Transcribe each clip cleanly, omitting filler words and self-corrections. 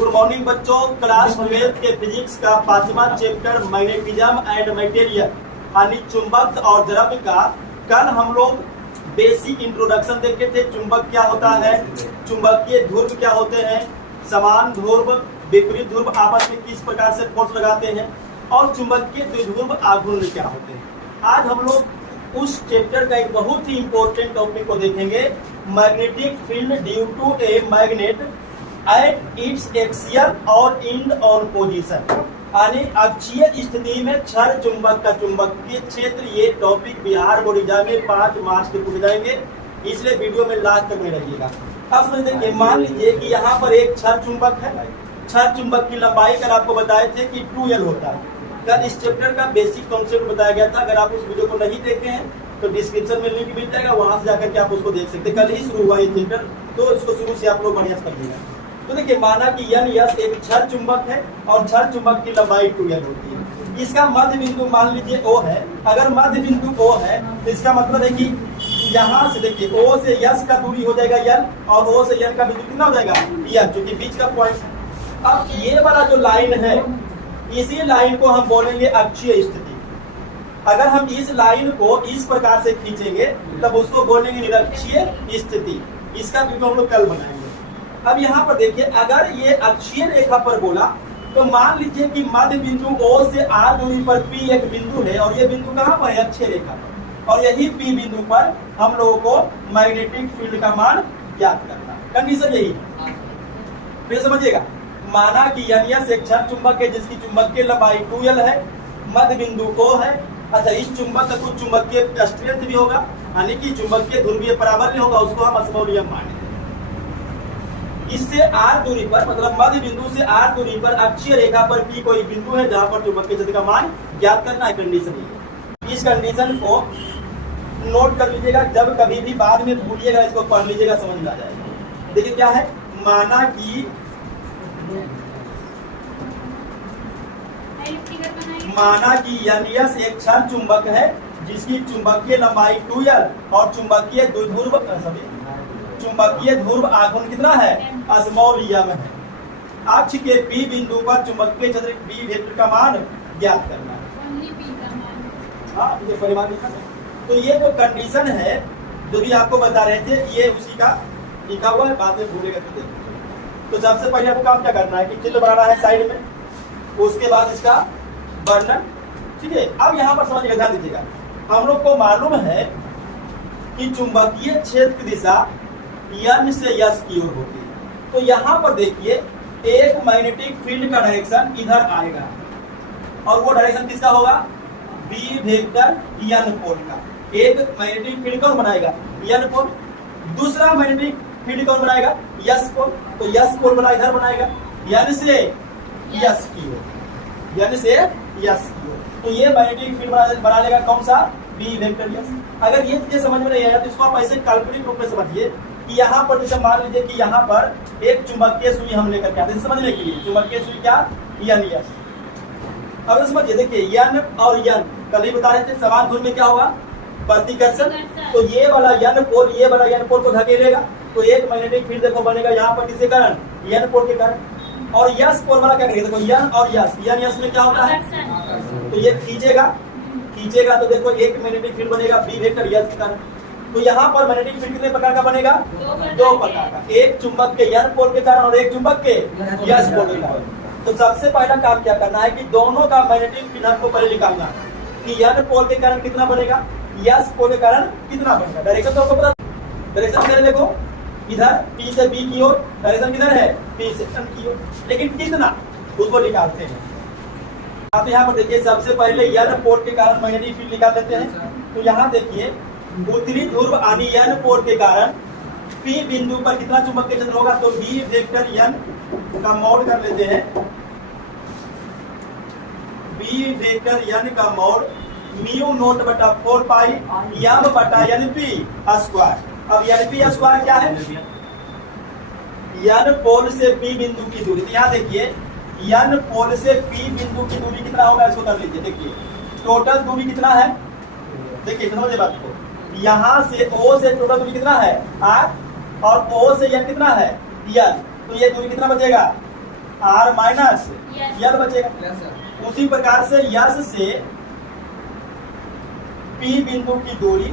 Good morning बच्चों। Class 12 के physics का 5वां चैप्टर मैग्नेटिज्म एंड मटेरियल यानी चुंबक और द्रव्य का कल हम लोग बेसिक इंट्रोडक्शन देखे थे। चुंबक क्या होता है, चुंबकीय ध्रुव क्या होते हैं, समान ध्रुव विपरीत ध्रुव आपस में किस प्रकार से फोर्स लगाते हैं और चुंबकीय द्विध्रुव आघूर्ण क्या होते हैं। आज हम लोग उस चैप्टर का एक बहुत ही इंपॉर्टेंट टॉपिक को देखेंगे, magnetic field due to a magnet at its axial और इंड ऑन पोजीशन, यानी अक्षीय स्थिति में क्षण चुंबक का चुंबकीय क्षेत्र। ये टॉपिक बिहार बोर्ड एग्जाम में 5 मार्च के पूछे जाएंगे, इसलिए वीडियो में लास्ट तक में रहिएगा। अब समझ देखिए, मान लीजिए कि यहाँ पर एक क्षण चुंबक है। क्षण चुंबक की लंबाई कल आपको बताए थे कि 2L होता है। कल इस चैप्टर का बेसिक कॉन्सेप्ट बताया गया था। अगर आप उस वीडियो को नहीं देखे हैं तो डिस्क्रिप्शन में लिंक मिल जाएगा, वहां से जाकर के आप उसको देख सकते हैं। कल ही शुरू हुआ ये चैप्टर, तो इसको शुरू से आप लोग बढ़िया से करिएगा। तो देखिए, माना कि N यस एक क्षण चुंबक है और क्षण चुंबक की लंबाई 2L होती है। इसका मध्य बिंदु मान लीजिए O है। अगर मध्य बिंदु O है तो इसका मतलब है कि यहाँ से देखिए O से यस का दूरी हो जाएगा N और O से N का बिंदु कितना हो जाएगा N, जो कि बीच का पॉइंट है। अब ये वाला जो लाइन है, इसी लाइन को हम बोलेंगे अक्षीय स्थिति। अगर हम इस लाइन को इस प्रकार से खींचेंगे तब उसको बोलेंगे निरक्षीय स्थिति। इसका वीडियो हम लोग कल बनाएंगे। अब यहाँ पर देखिए, अगर ये अक्षीय रेखा पर बोला तो मान लीजिए कि मध्य बिंदु O से R दूरी पर P एक बिंदु है और ये बिंदु कहाँ पर है, अक्षीय रेखा पर, और यही P बिंदु पर हम लोगों को मैग्नेटिक फील्ड का मान ज्ञात करना है। कंडीशन यही है, फिर समझिएगा। माना कि N एक क्षण चुंबक है जिसकी चुंबकीय लंबाई 2L है, मध्य बिंदु O है। अच्छा, इस चुंबक का कुछ चुंबकीय स्ट्रेंथ भी होगा, यानी कि चुंबकीय ध्रुवीय प्राबल्य होगा, उसको हम स्मॉल m मानेंगे। इससे R दूरी पर, मतलब मध्य बिंदु से R दूरी पर अक्षीय रेखा पर P कोई बिंदु है जहां पर चुंबकीय क्षेत्र का मान ज्ञात करना है। कंडीशन ये, इस कंडीशन को नोट कर लीजिएगा, जब कभी भी बाद में भूलिएगा इसको पढ़ लीजिएगा, समझ में आ जाएगा। देखिए क्या है, माना कि N यस एक क्षण चुंबक है जिसकी चुंबकीय लंबाई 2L और चुंबकीय ध्रुव आघूर्ण कितना है, स्मॉल m है। अक्ष के P बिंदु पर चुंबकीय क्षेत्र B वेक्टर का मान ज्ञात करना है। हाँ, ये परिमाण लिखा है। तो ये जो कंडीशन है जो भी आपको बता रहे थे, ये उसी का लिखा हुआ है, बाद में भूलेगा तो सबसे पहले आपको काम क्या करना है कि चित्र बनाना है साइड में, उसके बाद इसका वर्णन। ठीक है, अब यहाँ पर समझिएगा, ध्यान दीजिएगा। हम लोग को मालूम है कि चुंबकीय क्षेत्र की दिशा N से S की ओर होती है। तो यहाँ पर देखिए, एक मैग्नेटिक फील्ड का डायरेक्शन इधर आएगा और वो डायरेक्शन किसका होगा, B वेक्टर N पोल का। एक मैग्नेटिक फील्ड कौन बनाएगा, N पोल। दूसरा मैग्नेटिक फील्ड कौन बनाएगा, S पोल। तो S पोल बना इधर बनाएगा N से S की ओर, N से S की ओर। तो ये मैग्नेटिक फील्ड बना लेगा कौन सा, B वेक्टर S। अगर ये चीजें समझ में नहीं आया तो इसको आप ऐसे काल्पनिक रूप में समझिए कि यहाँ पर जैसे मान लीजिए कि यहाँ पर एक चुंबकीय सुई हम लेकर के आते हैं, समझने के लिए चुंबकीय सुई क्या, N यस। अब समझिए, देखिए N और N कल ही बता रहे थे, समान ध्रुव में क्या होगा, प्रतिकर्षण। तो ये वाला N पोल ये वाला N पोल को धकेलेगा, तो एक मैग्नेटिक फील्ड देखो बनेगा यहाँ पर किसके कारण, N पोल के कारण। और S पोल वाला क्या करेगा, देखो N और N यस में क्या होता है, तो ये खींचेगा तो देखो एक मैग्नेटिक फील्ड बनेगा B वेक्टर S के कारण। तो यहाँ पर मैग्नेटिक फील्ड कितने प्रकार का बनेगा, 2 प्रकार का, एक चुंबक के N पोल के कारण और एक चुंबक के S पोल के कारण। तो सबसे पहला काम क्या करना है कि दोनों का मैग्नेटिक फील्ड हमको पहले निकालना है कि N पोल के कारण कितना बनेगा, S पोल के कारण कितना बनेगा। डायरेक्शन तो आपको पता, डायरेक्शन किधर देखो, इधर P से B की ओर, डायरेक्शन किधर है, P से N की ओर, लेकिन कितना उसको निकालते हैं। आप यहाँ पर देखिए, सबसे पहले N पोल के कारण मैग्नेटिक फील्ड निकाल लेते हैं। तो यहाँ देखिए, उत्तरी ध्रुव यानी N पोल के कारण P बिंदु पर कितना चुंबकीय क्षेत्र होगा, तो B वेक्टर N का मॉड कर लेते हैं। B वेक्टर N का मॉड म्यू नोट बटा 4 पाई M बटा NP स्क्वायर। अब NP स्क्वायर क्या है, N पोल से P बिंदु की दूरी। तो यहाँ देखिए, N पोल से P बिंदु की दूरी कितना होगा, इसको कर लीजिए। देखिए टोटल दूरी कितना है, देखिए समझिए बात को, यहाँ से O से टोटल दूरी कितना है R, और O से N कितना है N। तो ये दूरी कितना बचेगा आर माइनस यल बचेगा। Yes sir. उसी प्रकार से यस से पी बिंदु की दूरी,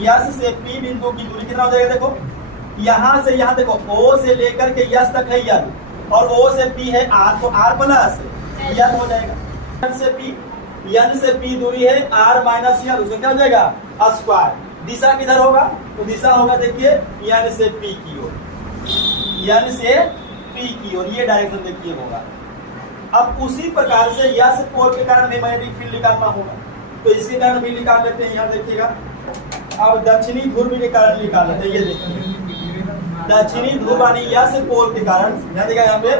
यस से पी बिंदु की दूरी कितना हो जाएगा? देखो यहां से यहां देखो, ओ से लेकर के यस तक है यल, और ओ से पी है आर, तो आर प्लस यल हो जाएगा। यन से पी दूरी है आर माइनस यल, उसमें क्या हो जाएगा? स्क्वायर। दिशा किधर होगा? तो दिशा होगा देखिए यन से पी की ओर, यन से पी की ओर, ये डायरेक्शन देखिए होगा। अब उसी प्रकार से यस पोल के कारण भी मैग्नेटिक फील्ड निकालना होगा, तो इसके कारण भी निकाल लेते हैं। यहाँ देखिएगा, अब दक्षिणी ध्रुव के कारण निकाल लेते हैं। ये देखिए दक्षिणी ध्रुव यानी यस पोल के कारण, ध्यान देगा यहाँ पे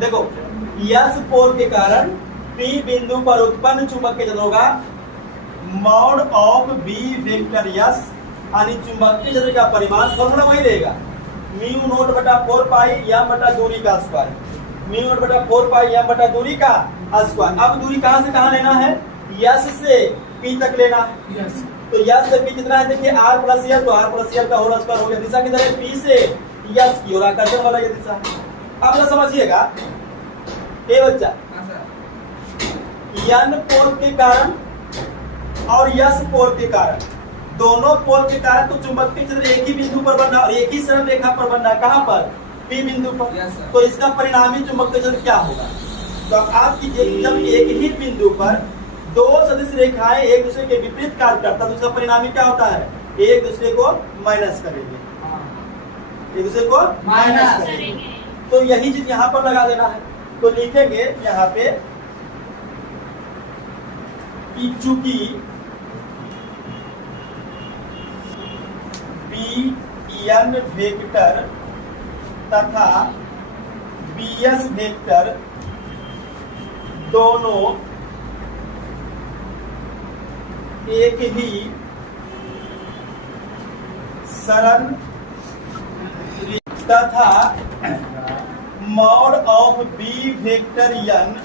देखो, यस पोल के कारण पी बिंदु पर उत्पन्न चुंबकीय क्षेत्र होगा mod of B vector S, यानी चुंबकीय क्षेत्र का परिमाण फॉर्मूला वही रहेगा, म्यू नोट बटा 4 पाई एम बटा दूरी का स्क्वायर, म्यू नोट बटा 4 पाई एम बटा दूरी का स्क्वायर। अब दूरी कहां से कहां लेना है? यस से पी तक लेना है। यस। तो यस से पी कितना है? देखिए आर प्लस यल, तो आर प्लस यल का होल स्क्वायर हो गया। दिशा किधर है? पी से यस की ओर, आकर्षण वाला ये दिशा। अब ना समझिएगा ये बच्चा, यन पोल के कारण और यस पोल के कारण, दोनों पोल के कारण तो चुंबकीय क्षेत्र एक ही बिंदु पर बनना और एक ही सरल रेखा पर बनना। कहां पर? पी बिंदु पर। तो इसका परिणामी चुंबकीय क्षेत्र क्या होगा? तो अब आप कीजिए, जब एक ही बिंदु पर दो सदिश रेखाएं एक दूसरे के विपरीत कार्य करता है तो उसका परिणामी क्या होता है? एक दूसरे को माइनस करेंगे, एक दूसरे को माइनस करेंगे। तो यही चीज यहाँ पर लगा देना है। तो लिखेंगे यहाँ पे कि चूंकि बी एन वेक्टर तथा बी एस वेक्टर दोनों एक ही सरल तथा mod of B vector N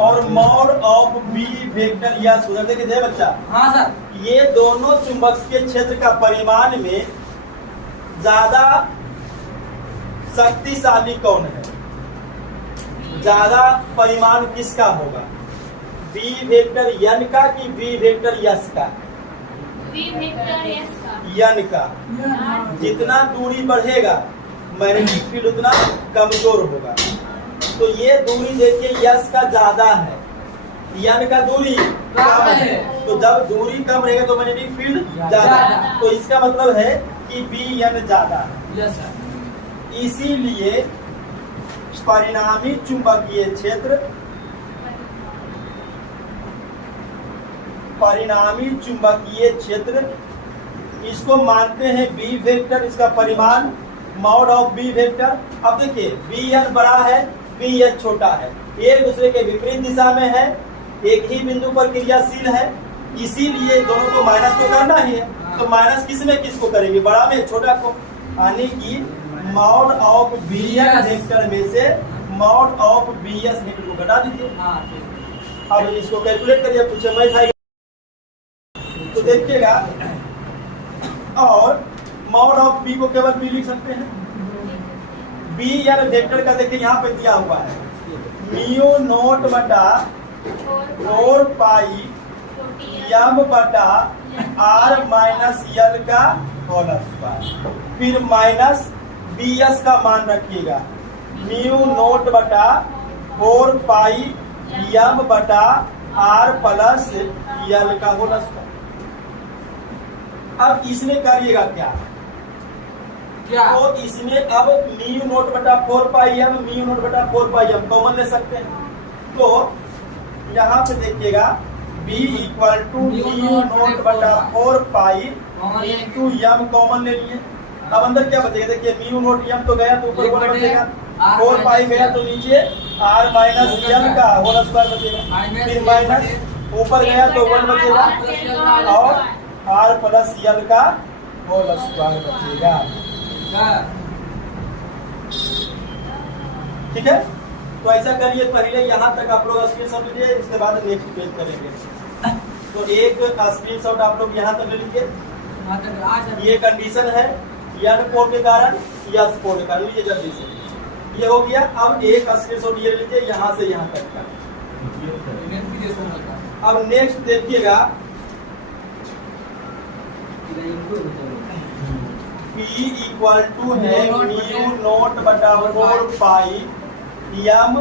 और mod of B vector S उधर देखिए दे बच्चा। हाँ सर। ये दोनों चुंबकीय क्षेत्र का परिमाण में ज्यादा शक्तिशाली कौन है? ज्यादा परिमाण किसका होगा? बी वेक्टर एन का कि बी वेक्टर यस का? बी वेक्टर यस का। एन का। जितना दूरी बढ़ेगा मैग्नेटिक फील्ड उतना कमजोर होगा। तो ये दूरी देखिए यस का ज्यादा है, एन का दूरी कम है। तो जब दूरी कम रहेगा तो मैग्नेटिक फील्ड ज्यादा है, तो इसका मतलब है कि बी एन ज्यादा है। Yes sir. इसीलिए परिणामी चुंबकीय क्षेत्र, परिणामी चुंबकीय क्षेत्र इसको मानते हैं बी वेक्टर, इसका परिमाण मॉड ऑफ बी वेक्टर। अब देखिए बी एन बड़ा है, बी एन छोटा है, एक दूसरे के विपरीत दिशा में है, एक ही बिंदु पर क्रियाशील है, इसीलिए दोनों को माइनस तो करना ही है। तो माइनस किस में किसको करेंगे? बड़ा में छोटा को, यानी कि mod of B N vector में से mod of B S vector को घटा दीजिए। अब इसको कैलकुलेट करिए, पूछे मैं था तो देखिएगा। और मॉड ऑफ बी को केवल बी लिख सकते हैं। बी एन वेक्टर का देखिए यहाँ पे दिया हुआ है म्यू नोट बटा 4 पाई एम बटा आर माइनस यल का होल स्क्वायर, फिर माइनस बी एस का मान रखिएगा म्यू नोट बटा 4 पाई एम बटा आर प्लस यल का होल स्क्वायर। अब इसमें करिएगा क्या? तो इसमें अब म्यू नोट बटा 4 पाई एम, म्यू नोट बटा 4 पाई एम कॉमन ले सकते हैं। तो यहाँ पे देखिएगा b equal to mu naught बटा 4 पाई इंटू एम कॉमन ले लिए। अब अंदर क्या बचेगा? देखिए म्यू नोट एम तो गया तो ऊपर 1 बचेगा, 4 पाई गया तो नीचे आर माइनस एम का होल स्क्वायर बचेगा, फिर माइनस ऊपर गया तो 1 बचेगा और आर प्लस यल का होल स्क्वायर बचेगा। ठीक है, तो ऐसा करिए, पहले यहाँ तक आप लोग स्क्रीनशॉट लीजिए, इसके बाद नेक्स्ट पेज करेंगे। तो एक स्क्रीनशॉट आप लोग यहाँ तक ले लीजिए। ये कंडीशन है, N फोर के कारण S फोर के कारण। लीजिए जल्दी से, ये हो गया। अब एक स्क्रीनशॉट ये लीजिए यहाँ से यहाँ तक का। अब नेक्स्ट देखिएगा, P इक्वल टू है म्यू नोट बटा 4 पाई M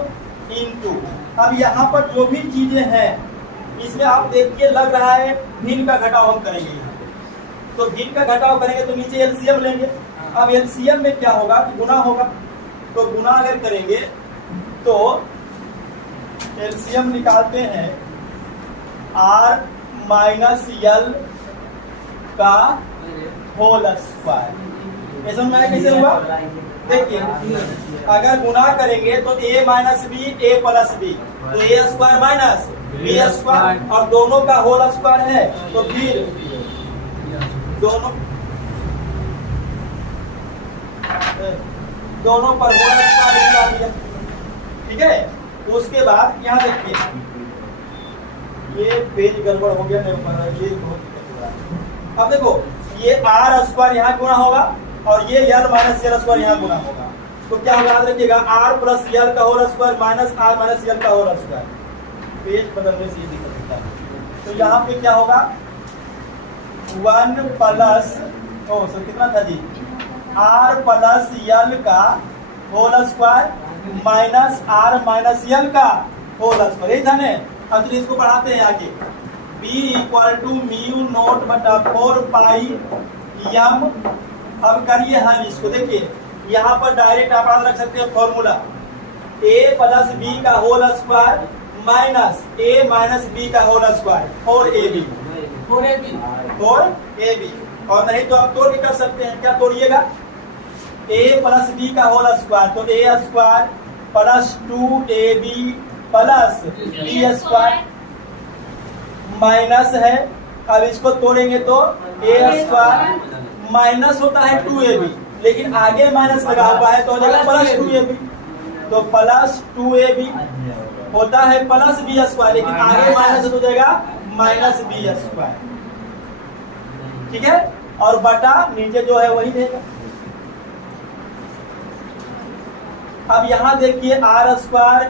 इंटू। अब यहाँ पर जो भी चीजें हैं इसमें आप देखिए लग रहा है भिन्न का घटाव हम करेंगे यहाँ पे। तो भिन्न का घटाव करेंगे तो नीचे एलसीएम लेंगे। अब एलसीएम में क्या होगा कि गुना होगा, तो गुना अगर करेंगे तो एलसीएम निकालते हैं R माइनस L का होल स्क्वायर। ऐसा मैंने कैसे हुआ देखिए, अगर गुना करेंगे तो a minus B a plus B, तो a square minus B square और दोनों का होल स्क्वायर है, तो फिर दोनों पर होल स्क्वायर निकाल दिया। ठीक है, उसके बाद यहाँ देखिए ये पेज गड़बड़ हो गया, नहीं पढ़ रहा, ये बहुत दिक्कत हो रहा है। अब देखो ये आर स्क्वायर यहाँ गुना होगा और ये यल माइनस यल स्क्वायर यहाँ गुना होगा, तो क्या होगा याद रखिएगा, आर प्लस यल का whole square minus R minus L का होल स्क्वायर। पेज बदलने से ये दिक्कत होता है। तो यहाँ पे क्या होगा 1 प्लस सर कितना था जी, आर प्लस यल का whole square minus R minus L का होल स्क्वायर, यही था ना। अब तो इसको बढ़ाते हैं आगे, b equal to mu naught बटा 4 पाई M। अब करिए हम इसको, देखिए यहाँ पर डायरेक्ट आप याद रख सकते हैं फॉर्मूला, a प्लस बी का whole square minus a minus B का होल स्क्वायर और ए बी। और नहीं तो आप तोड़ के कर सकते हैं, क्या तोड़िएगा, a प्लस बी का होल स्क्वायर, तो a square plus 2ab plus B square minus है। अब इसको तोड़ेंगे तो a स्क्वायर माइनस होता है 2ab, लेकिन आगे माइनस लगा हुआ है तो हो जाएगा प्लस 2ab, तो प्लस 2ab होता है प्लस बी स्क्वायर, लेकिन आगे माइनस हो जाएगा माइनस बी स्क्वायर। ठीक है, और बटा नीचे जो है वही देगा। अब यहाँ देखिए आर स्क्वायर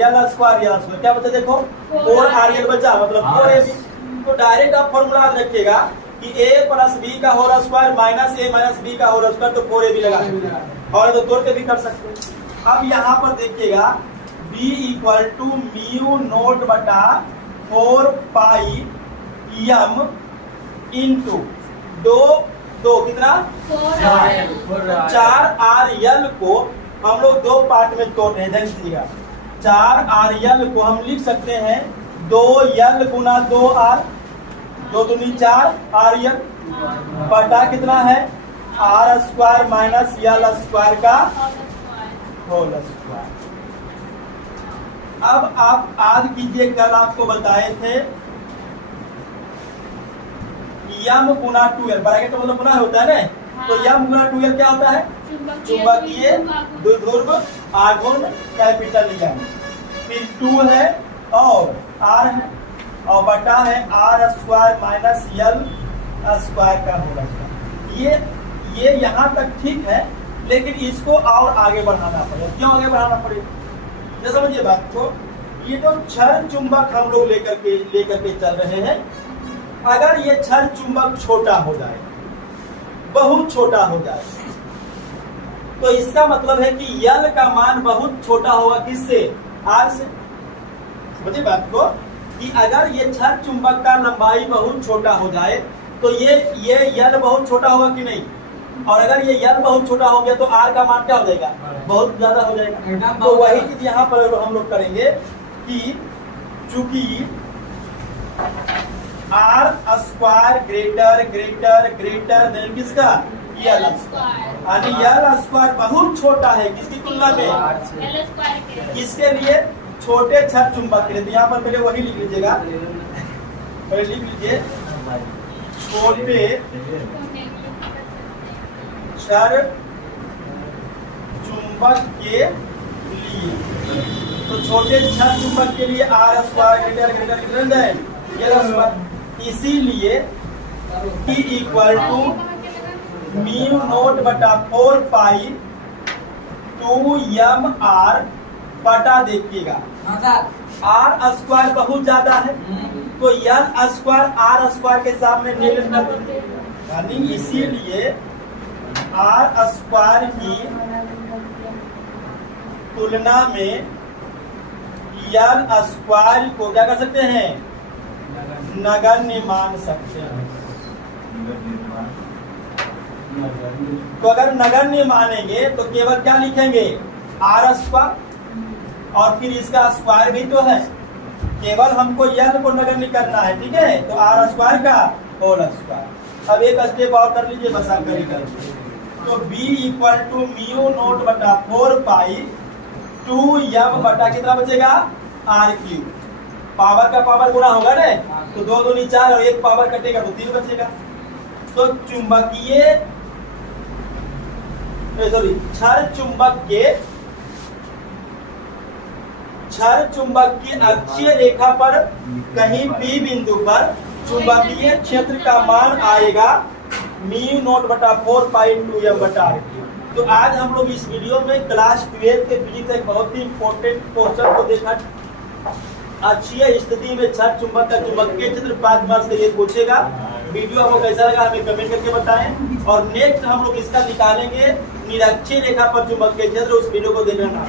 यल स्क्वायर क्या बचा, देखो 4RL बचा, मतलब 4ab। तो डायरेक्ट आप फॉर्मूला रखिएगा कि a प्लस बी का whole square minus a minus B का होल स्क्वायर, तो 4ab लगा, और तो तोड़ के भी कर सकते हैं। अब यहाँ पर देखिएगा b equal to mu naught बटा 4 पाई M इंटू दो कितना 4RL को हम लोग दो पार्ट में तोड़ रहे हैं। ध्यान दीजिएगा, 4RL को हम लिख सकते हैं 2L गुना 2R, 2 दूनी 4RL बटा कितना है R स्क्वायर माइनस यल स्क्वायर का होल स्क्वायर। अब आप याद कीजिए, कल आपको बताए थे M गुना 2L, ब्रैकेट का मतलब गुना होता है ना, तो M गुना 2L क्या होता है, चुंबकीय द्विध्रुव आघूर्ण कैपिटल M, फिर 2 है और R है और बटा है R स्क्वायर माइनस यल स्क्वायर का होल स्क्वायर। ये यहाँ तक ठीक है, लेकिन इसको और आगे बढ़ाना पड़ेगा। क्यों आगे बढ़ाना पड़ेगा, न समझिए बात को। ये जो क्षण चुंबक हम लोग लेकर के चल रहे हैं, अगर ये क्षण चुंबक छोटा हो जाए, बहुत छोटा हो जाए, तो इसका मतलब है कि यल का मान बहुत छोटा होगा, किससे, आर से। समझिए बात को, कि अगर ये क्षण चुंबक का लंबाई बहुत छोटा हो जाए तो ये यल बहुत छोटा होगा कि नहीं, और अगर ये यल बहुत छोटा हो गया तो आर का मान क्या हो जाएगा, बहुत ज्यादा हो जाएगा। तो वही चीज यहाँ पर हम लोग करेंगे कि चूंकि आर स्क्वायर ग्रेटर देन किसका, यल स्क्वायर, यानी यल स्क्वायर बहुत छोटा है किसकी तुलना में, किसके लिए, छोटे क्षण चुंबक के लिए। तो यहाँ पर पहले वही लिख लीजिएगा, पहले लिख लीजिए छोटे क्षण चुंबक के लिए। तो छोटे क्षण चुंबक के लिए R square greater than L square, इसीलिए P equal to mu naught बटा 4 पाई 2 m r बटा देखिएगा हाँ सर। r स्क्वायर बहुत ज्यादा है तो n स्क्वायर r स्क्वायर के सामने नेगेटिव कर देंगे, यानी इसीलिए r स्क्वायर की तुलना में n स्क्वायर को क्या कर सकते हैं, नगण्य मान सकते हैं। तो अगर नगण्य मानेंगे तो केवल क्या लिखेंगे, r स्क्वायर और फिर इसका स्क्वायर भी तो है, केवल हमको n को नगण्य करना है, ठीक है, तो r स्क्वायर का होल स्क्वायर। अब एक स्टेप और कर लीजिए, बस आप करी कर तो b equal to mu naught बटा 4 पाई 2 m बटा कितना बचेगा, r क्यूब। पावर का पावर गुणा होगा ना, तो 2 दूनी 4 और एक पावर कटेगा तो 3 बचेगा। तो चुंबकीय क्षार चुंबक की अक्षीय रेखा पर कहीं P बिंदु पर चुंबकीय क्षेत्र का मान आएगा म्यू नोट बटा 4 पाई 2 m बटा r क्यूब। तो आज हम लोग इस वीडियो में क्लास 12 के फिजिक्स एक बहुत ही इंपॉर्टेंट क्वेश्चन को देखा। अक्षीय स्थिति में क्षार चुंबक का चुंबकीय क्षेत्र 5 मार्क्स के लिए पूछेगा। वीडियो आपको कैसा लगा हमें कमेंट करके बताएं, और नेक्स्ट हम लोग इसका निकालेंगे निरक्षीय रेखा पर चुंबकीय क्षेत्र, उस वीडियो को देखना।